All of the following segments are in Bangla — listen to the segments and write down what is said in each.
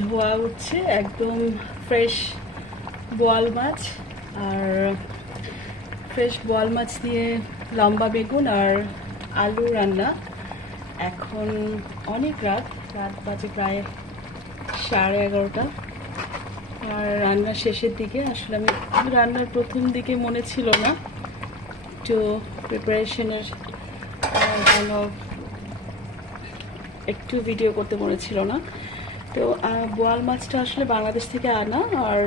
ধোয়া উঠছে, একদম ফ্রেশ বোয়াল মাছ আর ফ্রেশ বোয়াল মাছ দিয়ে লম্বা বেগুন আর আলু রান্না। এখন অনেক রাত রাত বাজে প্রায় সাড়ে এগারোটা। আর রান্নার শেষের দিকে, আসলে আমি রান্নার প্রথম দিকে মনে ছিল না, একটু প্রিপারেশনের জন্য একটু ভিডিও করতে মনে ছিল না। তো বোয়াল মাছটা আসলে বাংলাদেশ থেকে আনা আর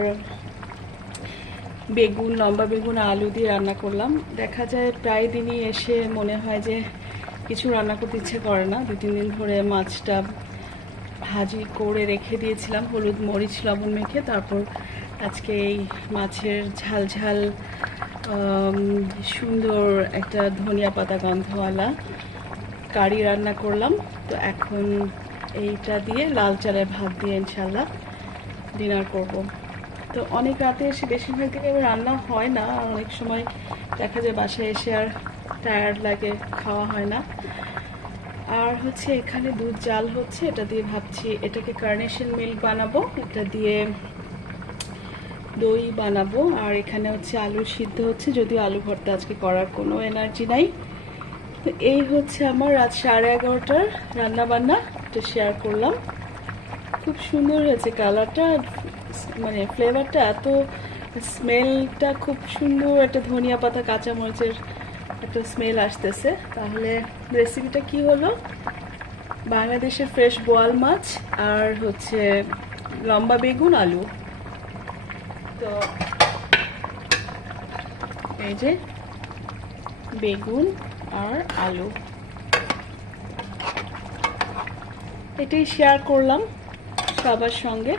বেগুন, লম্বা বেগুন, আলু দিয়ে রান্না করলাম। দেখা যায় প্রায় দিনই এসে মনে হয় যে কিছু রান্না করতে ইচ্ছে করে না। দু, তিন দিন ধরে মাছটা ভাজি করে রেখে দিয়েছিলাম, হলুদ মরিচ, লবণ মেখে। তারপর আজকে এই মাছের ঝাল ঝাল সুন্দর একটা ধনিয়া পাতা গন্ধওয়ালা কারি রান্না করলাম। তো এখন এইটা দিয়ে লাল চালের ভাত দিয়ে ইনশাল্লাহ ডিনার করব। তো অনেক রাতে এসে বেশিরভাগ আবার রান্না হয় না অনেক সময় দেখা যায় বাসায় এসে আর টায়ার্ড লাগে, খাওয়া হয় না। আর হচ্ছে এখানে দুধ জাল হচ্ছে, এটা দিয়ে ভাবছি এটাকে কার্নেশন মিল্ক বানাবো, এটা দিয়ে দই বানাবো, আর এখানে হচ্ছে আলু সিদ্ধ হচ্ছে, যদিও আলু ভর্তা আজকে করার কোনো এনার্জি নাই। তো এই হচ্ছে আমার রাত সাড়ে এগারোটার রান্না বান্না এটা শেয়ার করলাম। খুব সুন্দর হয়েছে কালারটা মানে ফ্লেভারটা এত স্মেলটা খুব সুন্দর, একটা ধনিয়া পাতা কাঁচা মরিচের একটা স্মেল আসতেছে। তাহলে রেসিপিটা কি হলো? বাংলাদেশের ফ্রেশ বোয়াল মাছ আর হচ্ছে লম্বা বেগুন, আলু। তো এই যে বেগুন আর আলু। এটাই শেয়ার করলাম সবার সঙ্গে।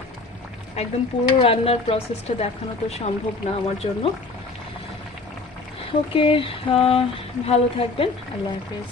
একদম পুরো রান্নার প্রসেসটা দেখানো তো সম্ভব না আমার জন্য। ওকে ভালো থাকবেন। আল্লাহ হাফেজ।